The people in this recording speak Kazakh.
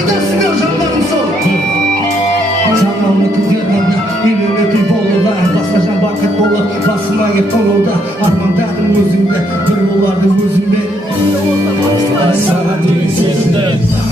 Қайдасыңдар жандарым сол Санаулы күндерімді елеулі болуға Басқа жан бақыт болып басыма кеп қонуда Армандадым өзіңді бір оларды өзімде Саған деген сезімді